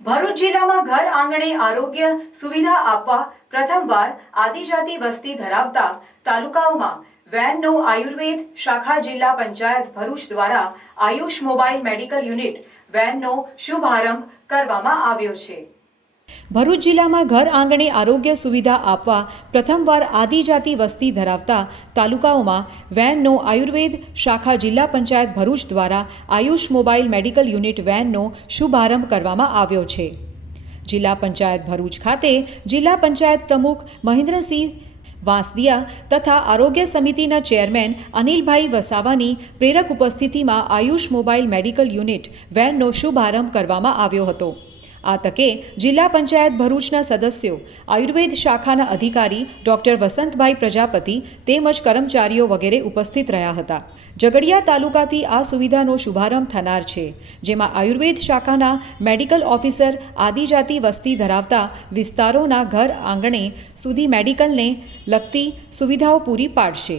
ભરૂચ જિલ્લામાં ઘર આંગણે આરોગ્ય સુવિધા આપવા પ્રથમવાર આદિજાતિ વસ્તી ધરાવતા તાલુકાઓમાં વેનનો આયુર્વેદ શાખા જિલ્લા પંચાયત ભરૂચ દ્વારા આયુષ મોબાઈલ મેડિકલ યુનિટ વેનનો શુભારંભ કરવામાં આવ્યો છે। ભરૂચ જિલ્લામાં ઘર આંગણે આરોગ્ય સુવિધા આપવા પ્રથમવાર આદિજાતિ વસ્તી ધરાવતા તાલુકાઓમાં વેનનો આયુર્વેદ શાખા જિલ્લા પંચાયત ભરૂચ દ્વારા આયુષ મોબાઈલ મેડિકલ યુનિટ વેનનો શુભારંભ કરવામાં આવ્યો છે। જિલ્લા પંચાયત ભરૂચ ખાતે જિલ્લા પંચાયત પ્રમુખ મહેન્દ્રસિંહ વાંસદિયા તથા આરોગ્ય સમિતિના ચેરમેન અનિલભાઈ વસાવાની પ્રેરક ઉપસ્થિતિમાં આયુષ મોબાઈલ મેડિકલ યુનિટ વેનનો શુભારંભ કરવામાં આવ્યો હતો। આ તકે જિલ્લા પંચાયત ભરૂચના સદસ્યો, આયુર્વેદ શાખાના અધિકારી ડોક્ટર વસંતભાઈ પ્રજાપતિ તેમજ કર્મચારીઓ વગેરે ઉપસ્થિત રહ્યા હતા। ઝઘડિયા તાલુકાથી આ સુવિધાનો શુભારંભ થનાર છે, જેમાં આયુર્વેદ શાખાના મેડિકલ ઓફિસર આદિજાતિ વસ્તી ધરાવતા વિસ્તારોના ઘર આંગણે સુધી મેડિકલને લગતી સુવિધાઓ પૂરી પાડશે।